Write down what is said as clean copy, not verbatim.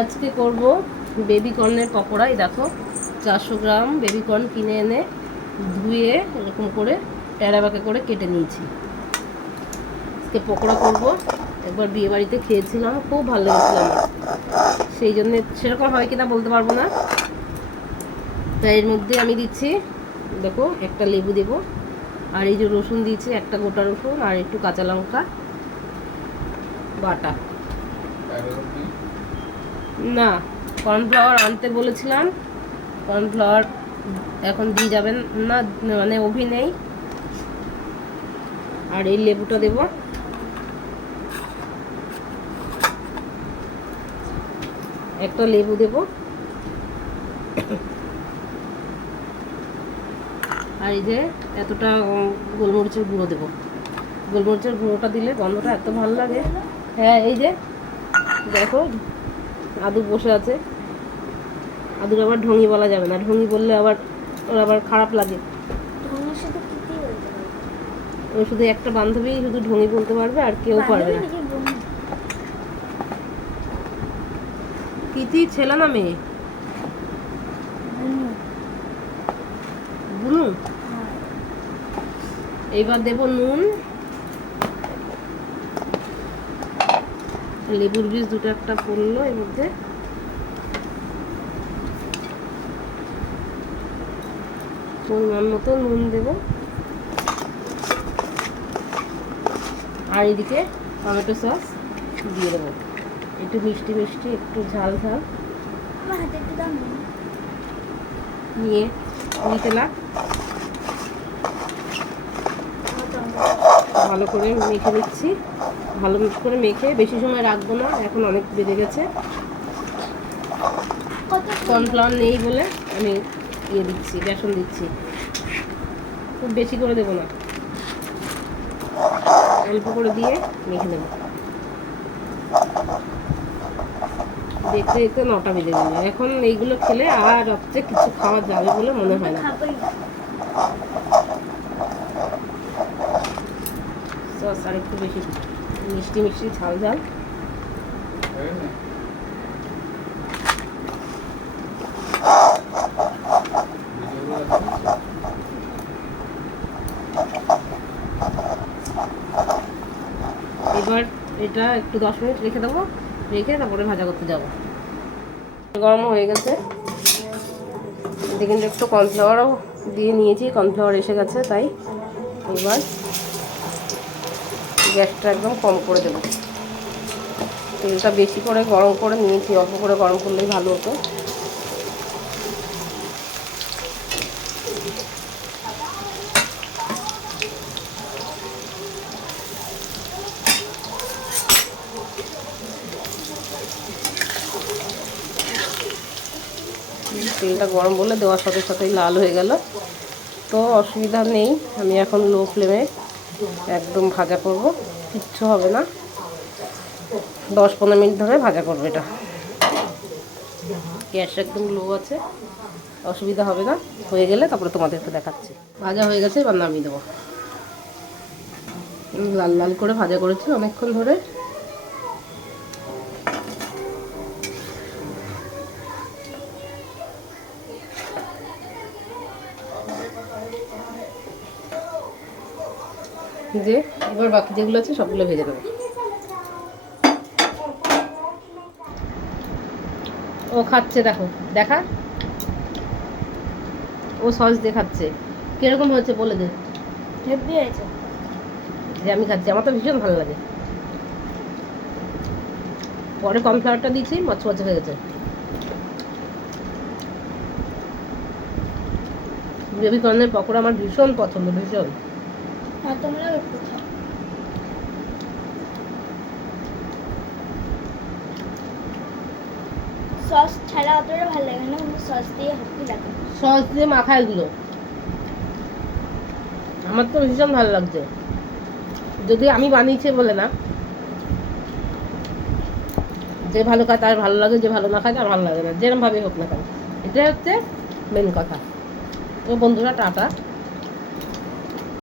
আজকে করব বেবি কর্নের পকোড়া। এই দেখো 400 গ্রাম বেবি কর্ন কিনে এনে ধুয়ে এরকম করে ট্যাড়াবাঁকা করে কেটে নিয়েছি। আজকে পকোড়া করব। একবার বিয়ে বাড়িতে খেয়েছিলাম, খুব ভালো লেগেছিল আমার, সেই জন্য সেরকম হয় কিনা বলতে পারবো না। তাই এর মধ্যে আমি দিচ্ছি, দেখো একটা লেবু দেব, আর এই যে রসুন দিয়েছি, একটা গোটা রসুন আর একটু কাঁচা লঙ্কা বাটা। না, কর্নফ্লাওয়ার আনতে বলেছিলাম, কর্নফ্লাওয়ার এখন দিয়ে যাবেন না, মানে অভি নেই। আর এই লেবুটা দেব, একটা লেবু দেব, আর এই যে এতটা গোলমরিচের গুঁড়ো দেব। গোলমরিচের গুঁড়োটা দিলে গন্ধটা এত ভালো লাগে। হ্যাঁ, এই যে দেখো আদু বসে আছে। আদুর আবার ঢঙি বলা যাবে না, ঢঙি বললে আবার ওর আবার খারাপ লাগে। ও শুধু একটা বান্ধবী শুধু ঢঙি বলতে পারবে, আর কেউ পারবে না। তিথি ছেলে না মেয়ে? বুনু। এইবার দেব নুন, লেবুর বীজ দুটো একটা পড়লো এর মধ্যে, পরিমাণ মতো নুন দেব। আর এদিকে টমেটো সস দিয়ে দেবো, একটু মিষ্টি মিষ্টি একটু ঝাল ঝাল নিয়ে নিতে লাগ ভালো করে মেখে নিচ্ছি। ভালো করে মেখে বেশি সময় রাখবো না, এখন অনেক বেড়ে গেছে। কর্নফ্লাওয়ার নেই বলে আমি দিচ্ছি, বেসন দিচ্ছি, খুব বেশি করে দেবো না, অল্প করে দিয়ে মেখে দেবো। দেখতে দেখতে 9টা বেজে গেল। এখন এইগুলো খেলে আর হচ্ছে কিছু খাওয়া যাবে বলে মনে হয় না। সস আর একটু বেশি মিষ্টি মিষ্টি ঝাল ঝাল। এবার এটা একটু 10 মিনিট রেখে দেবো, রেখে তারপরে ভাজা করতে যাবো। গরম হয়ে গেছে, এদিকে কিন্তু একটু কর্নফ্লাওয়ারও দিয়ে নিয়েছি, কর্নফ্লাওয়ার এসে গেছে, তাই এবার গ্যাসটা একদম কম করে দেবো। তেলটা বেশি করে গরম করে নিয়েছি, অল্প করে গরম করলেই ভালো হতো। তেলটা গরম বলে দেওয়ার সাথে সাথেই লাল হয়ে গেল, তো অসুবিধা নেই। আমি এখন লো ফ্লেমে একদম ভাজা করব, কিচ্ছু হবে না। 10-15 মিনিট ধরে ভাজা করবো এটা। গ্যাস একদম লো আছে, অসুবিধা হবে না। হয়ে গেলে তারপরে তোমাদেরকে দেখাচ্ছি। ভাজা হয়ে গেছে, এবার নামিয়ে দেবো। লাল লাল করে ভাজা করেছি অনেকক্ষণ ধরে। যে এবার বাকি যেগুলো আছে সবগুলো ভেজে দেবো। ও খাচ্ছে, দেখো দেখা, ও সস দিয়ে খাচ্ছে। কিরকম হয়েছে বলে দে। হেভি হয়েছে। যে আমি খাচ্ছি, আমার তো ভীষণ ভালো লাগে। পরে কর্নফ্লাওয়ারটা দিয়েছি, মচমচে হয়ে গেছে। বেবি কর্নের পকোড়া আমার ভীষণ পছন্দ, ভীষণ। হ্যাঁ, তোমরা একটু খাও। সস ছাড়া অতটা ভালো লাগে না, কিন্তু সস দিয়ে হেভি লাগে। সস দিয়ে মাখা এগুলো আমার তো ভীষণ ভালো লাগছে। যদি আমি বানিয়েছি বলে না, যে ভালো খায় তার ভালো লাগে, যে ভালো না খায় তার ভালো লাগে না, যেরকম ভাবে হোক না কেন। এটাই হচ্ছে মেন কথা। তো বন্ধুরা, টাটা।